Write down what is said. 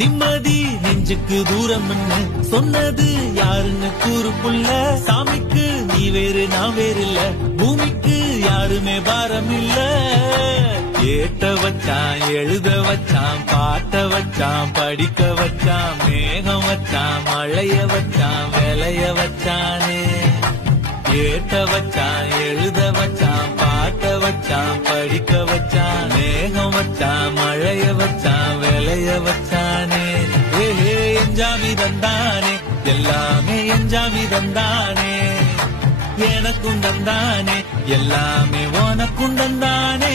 நிம்மதி நெஞ்சுக்கு தூரம் சொன்னது யாருன்னு கூறுப்புள்ள. சாமிக்கு நீ வேறு நான் வேறு இல்ல, பூமிக்கு யாருமே பாரம் இல்ல. ஏட்ட வச்சான் எழுத வச்சான், பாட்ட வச்சான் படிக்க வச்சான், மேகம் வச்சான் மழைய வச்சான் விளைய வச்சானே. ஏட்ட வச்சான் எழுத வச்சான், பாட்ட வச்சான் படிக்க வச்சான், மேகம் வச்சான் மழைய வச்சான் விளைய வச்சானே. ஏஹே எஞ்சாமி தந்தானே, எல்லாமே எஞ்சாமி தந்தானே. எனக்கும் தந்தானே, எல்லாமே உனக்கும் தந்தானே.